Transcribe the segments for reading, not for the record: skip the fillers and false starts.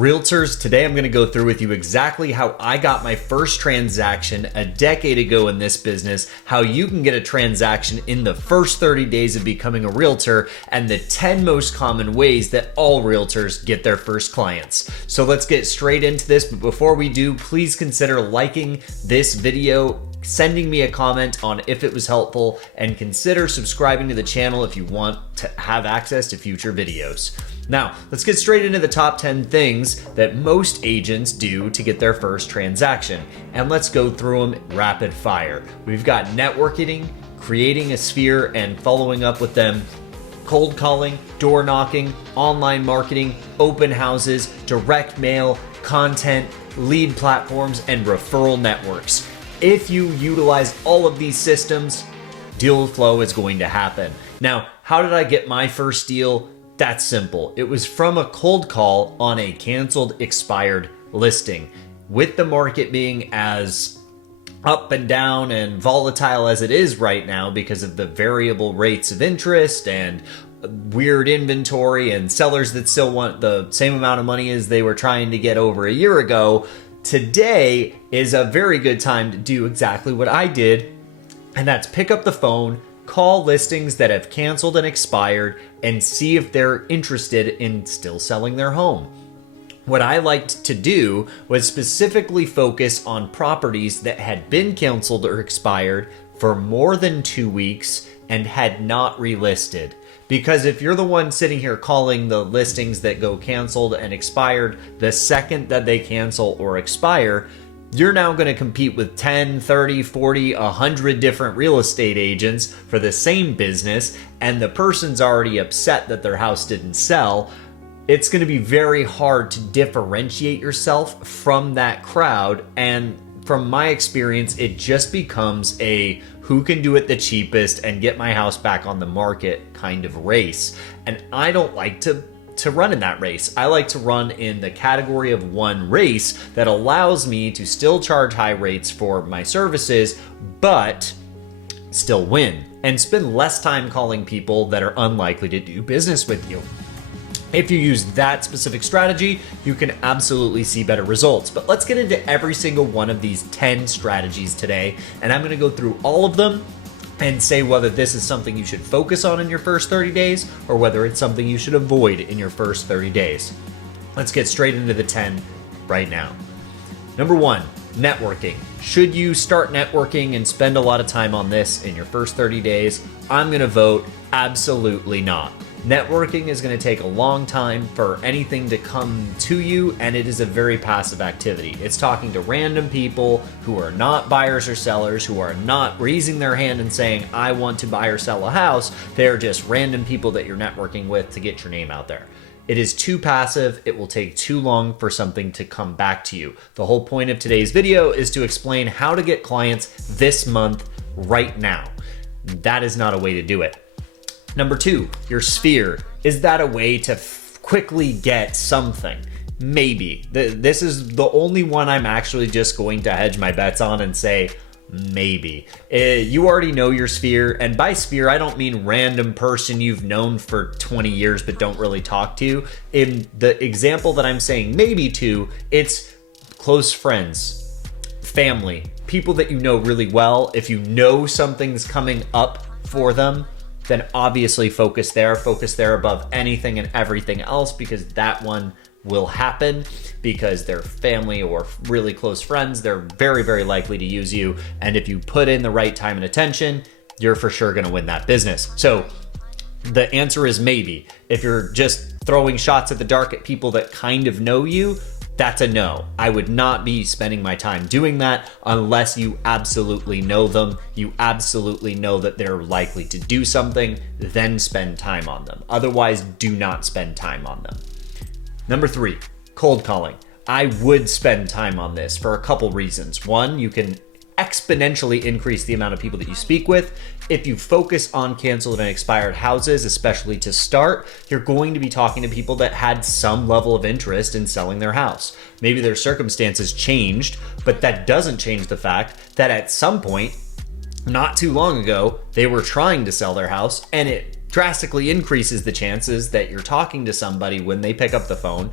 Realtors, today I'm going to go through with you exactly how I got my first transaction a decade ago in this business, how you can get a transaction in the first 30 days of becoming a realtor, and the 10 most common ways that all realtors get their first clients. So let's get straight into this, but before we do, please consider liking this video, sending me a comment on if it was helpful, and consider subscribing to the channel if you want to have access to future videos. Now, let's get straight into the top 10 things that most agents do to get their first transaction. And let's go through them rapid fire. We've got networking, creating a sphere and following up with them, cold calling, door knocking, online marketing, open houses, direct mail, content, lead platforms, and referral networks. If you utilize all of these systems, deal flow is going to happen. Now, how did I get my first deal? That's simple. It was from a cold call on a canceled, expired listing. With the market being as up and down and volatile as it is right now because of the variable rates of interest and weird inventory and sellers that still want the same amount of money as they were trying to get over a year ago, today is a very good time to do exactly what I did, and that's pick up the phone, call listings that have canceled and expired, and see if they're interested in still selling their home. What I liked to do was specifically focus on properties that had been canceled or expired for more than 2 weeks and had not relisted. Because if you're the one sitting here calling the listings that go canceled and expired the second that they cancel or expire, you're now going to compete with 10, 30, 40, 100 different real estate agents for the same business, and the person's already upset that their house didn't sell. It's going to be very hard to differentiate yourself from that crowd, and from my experience, it just becomes a who can do it the cheapest and get my house back on the market kind of race. And I don't like to run in that race. I like to run in the category of one race that allows me to still charge high rates for my services, but still win and spend less time calling people that are unlikely to do business with you. If you use that specific strategy, you can absolutely see better results. But let's get into every single one of these 10 strategies today, and I'm going to go through all of them and say whether this is something you should focus on in your first 30 days or whether it's something you should avoid in your first 30 days. Let's get straight into the 10 right now. Number 1, networking. Should you start networking and spend a lot of time on this in your first 30 days? I'm going to vote absolutely not. Networking is going to take a long time for anything to come to you, and it is a very passive activity. It's talking to random people who are not buyers or sellers, who are not raising their hand and saying, I want to buy or sell a house. They're just random people that you're networking with to get your name out there. It is too passive. It will take too long for something to come back to you. The whole point of today's video is to explain how to get clients this month right now. That is not a way to do it. Number 2, your sphere. Is that a way to quickly get something? Maybe. This is the only one I'm actually just going to hedge my bets on and say maybe. You already know your sphere, and by sphere, I don't mean random person you've known for 20 years but don't really talk to. In the example that I'm saying maybe to, it's close friends, family, people that you know really well. If you know something's coming up for them, then obviously focus there above anything and everything else, because that one will happen because they're family or really close friends. They're very, very likely to use you. And if you put in the right time and attention, you're for sure going to win that business. So the answer is maybe. If you're just throwing shots at the dark at people that kind of know you, that's a no. I would not be spending my time doing that unless you absolutely know them. You absolutely know that they're likely to do something, then spend time on them. Otherwise, do not spend time on them. Number 3, cold calling. I would spend time on this for a couple reasons. One, you can exponentially increase the amount of people that you speak with. If you focus on canceled and expired houses, especially to start, you're going to be talking to people that had some level of interest in selling their house. Maybe their circumstances changed, but that doesn't change the fact that at some point, not too long ago, they were trying to sell their house, and it drastically increases the chances that you're talking to somebody when they pick up the phone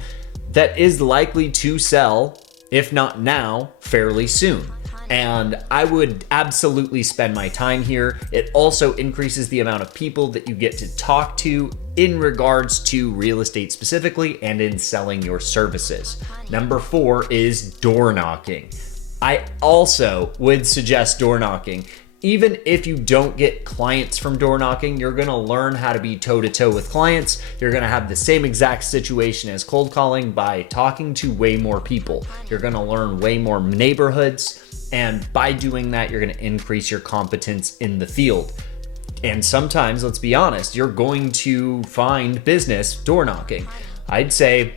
that is likely to sell, if not now, fairly soon. And I would absolutely spend my time here. It also increases the amount of people that you get to talk to in regards to real estate specifically and in selling your services. Number 4 is door knocking. I also would suggest door knocking. Even if you don't get clients from door knocking, you're gonna learn how to be toe-to-toe with clients. You're gonna have the same exact situation as cold calling by talking to way more people. You're gonna learn way more neighborhoods, and by doing that, you're gonna increase your competence in the field. And sometimes, let's be honest, you're going to find business door knocking. I'd say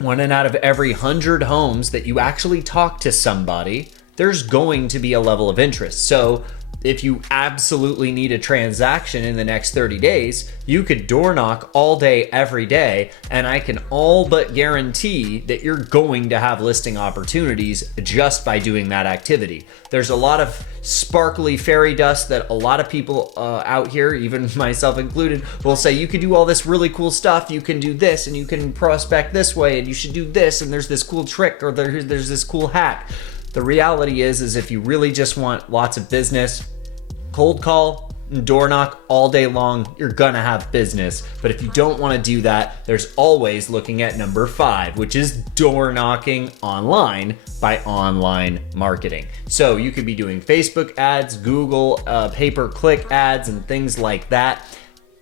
1 out of every 100 homes that you actually talk to somebody, there's going to be a level of interest. So if you absolutely need a transaction in the next 30 days, you could door knock all day, every day, and I can all but guarantee that you're going to have listing opportunities just by doing that activity. There's a lot of sparkly fairy dust that a lot of people out here, even myself included, will say you can do all this really cool stuff, you can do this, and you can prospect this way, and you should do this, and there's this cool trick, or there's this cool hack. The reality is if you really just want lots of business, cold call and door knock all day long, you're gonna have business. But if you don't wanna do that, there's always looking at number 5, which is door knocking online by online marketing. So you could be doing Facebook ads, Google pay-per-click ads, and things like that.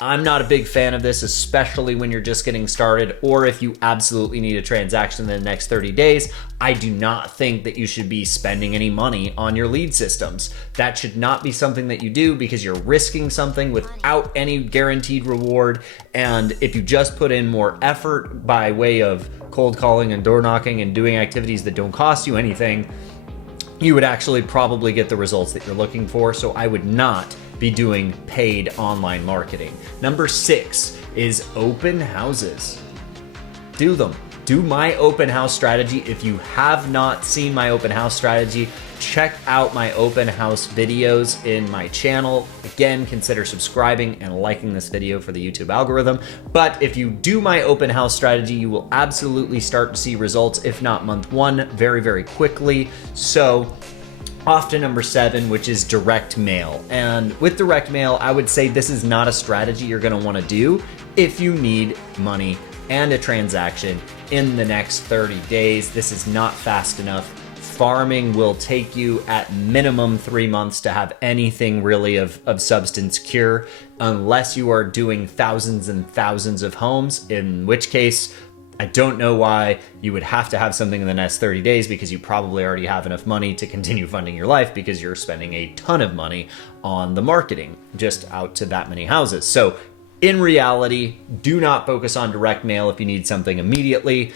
I'm not a big fan of this, especially when you're just getting started or if you absolutely need a transaction in the next 30 days. I do not think that you should be spending any money on your lead systems. That should not be something that you do because you're risking something without any guaranteed reward. And if you just put in more effort by way of cold calling and door knocking and doing activities that don't cost you anything, you would actually probably get the results that you're looking for. So I would not be doing paid online marketing. Number 6 is open houses. Do them. Do my open house strategy. If you have not seen my open house strategy, check out my open house videos in my channel. Again, consider subscribing and liking this video for the YouTube algorithm. But if you do my open house strategy, you will absolutely start to see results, if not month 1, very, very quickly. So off to number 7, which is direct mail. And with direct mail, I would say this is not a strategy you're gonna wanna do if you need money and a transaction in the next 30 days. This is not fast enough. Farming will take you at minimum 3 months to have anything really of substance cure, unless you are doing thousands and thousands of homes, in which case, I don't know why you would have to have something in the next 30 days because you probably already have enough money to continue funding your life because you're spending a ton of money on the marketing just out to that many houses. So in reality, do not focus on direct mail if you need something immediately.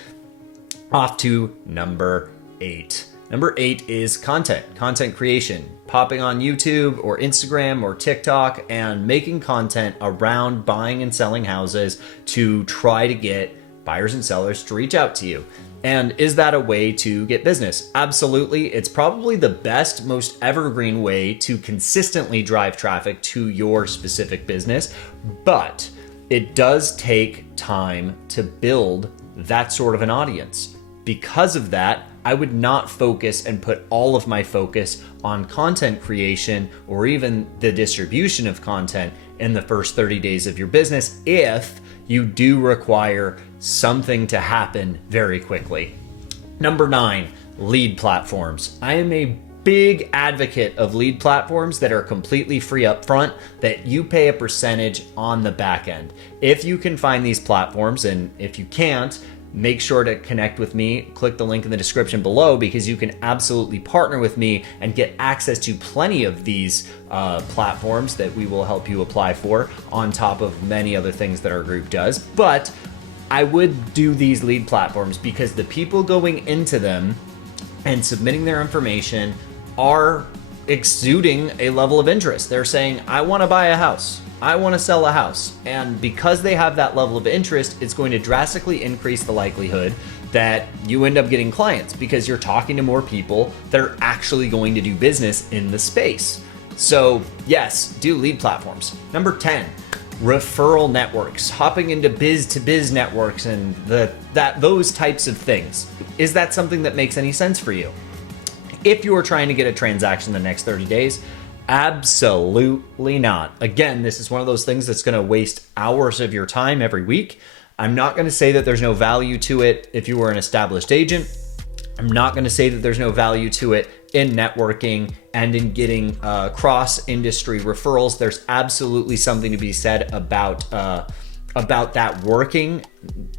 Off to number 8. Number 8 is content creation. Popping on YouTube or Instagram or TikTok and making content around buying and selling houses to try to get buyers and sellers to reach out to you. And is that a way to get business? Absolutely. It's probably the best, most evergreen way to consistently drive traffic to your specific business, but it does take time to build that sort of an audience. Because of that, I would not focus and put all of my focus on content creation or even the distribution of content in the first 30 days of your business if you do require something to happen very quickly. Number 9, lead platforms. I am a big advocate of lead platforms that are completely free up front, that you pay a percentage on the back end. If you can find these platforms, and if you can't, make sure to connect with me. Click the link in the description below because you can absolutely partner with me and get access to plenty of these platforms that we will help you apply for on top of many other things that our group does. But I would do these lead platforms because the people going into them and submitting their information are exuding a level of interest. They're saying, I want to buy a house. I want to sell a house. And because they have that level of interest, it's going to drastically increase the likelihood that you end up getting clients because you're talking to more people that are actually going to do business in the space. So yes, do lead platforms. Number 10, referral networks, hopping into biz to biz networks and those types of things. Is that something that makes any sense for you? If you are trying to get a transaction in the next 30 days, absolutely not. Again, this is one of those things that's going to waste hours of your time every week. I'm not going to say that there's no value to it if you were an established agent. I'm not going to say that there's no value to it in networking and in getting cross-industry referrals. There's absolutely something to be said about that working,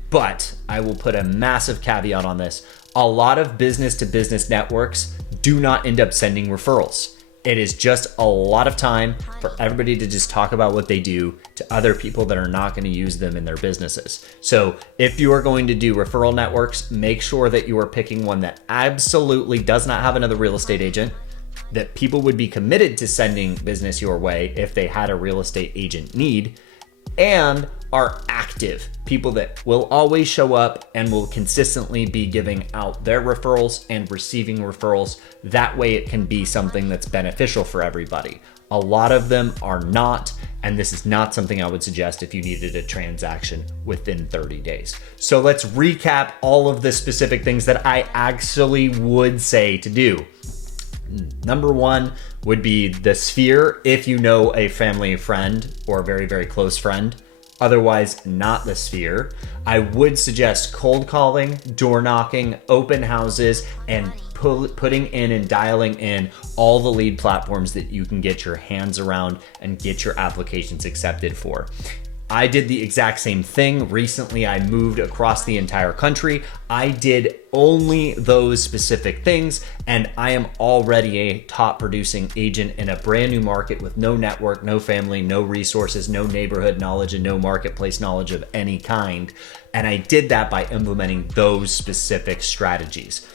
but I will put a massive caveat on this. A lot of business-to-business networks do not end up sending referrals. It is just a lot of time for everybody to just talk about what they do to other people that are not going to use them in their businesses. So if you are going to do referral networks, make sure that you are picking one that absolutely does not have another real estate agent, that people would be committed to sending business your way if they had a real estate agent need, and are active, people that will always show up and will consistently be giving out their referrals and receiving referrals. That way it can be something that's beneficial for everybody. A lot of them are not, and this is not something I would suggest if you needed a transaction within 30 days. So let's recap all of the specific things that I actually would say to do. Number one would be the sphere, if you know a family friend or a very, very close friend. Otherwise, not the sphere. I would suggest cold calling, door knocking, open houses, and putting in and dialing in all the lead platforms that you can get your hands around and get your applications accepted for. I did the exact same thing. Recently, I moved across the entire country. I did only those specific things, and I am already a top producing agent in a brand new market with no network, no family, no resources, no neighborhood knowledge, and no marketplace knowledge of any kind. And I did that by implementing those specific strategies.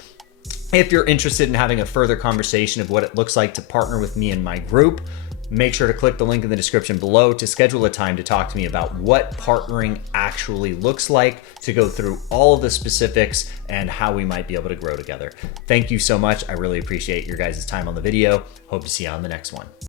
If you're interested in having a further conversation of what it looks like to partner with me and my group, make sure to click the link in the description below to schedule a time to talk to me about what partnering actually looks like, to go through all of the specifics and how we might be able to grow together. Thank you so much. I really appreciate your guys' time on the video. Hope to see you on the next one.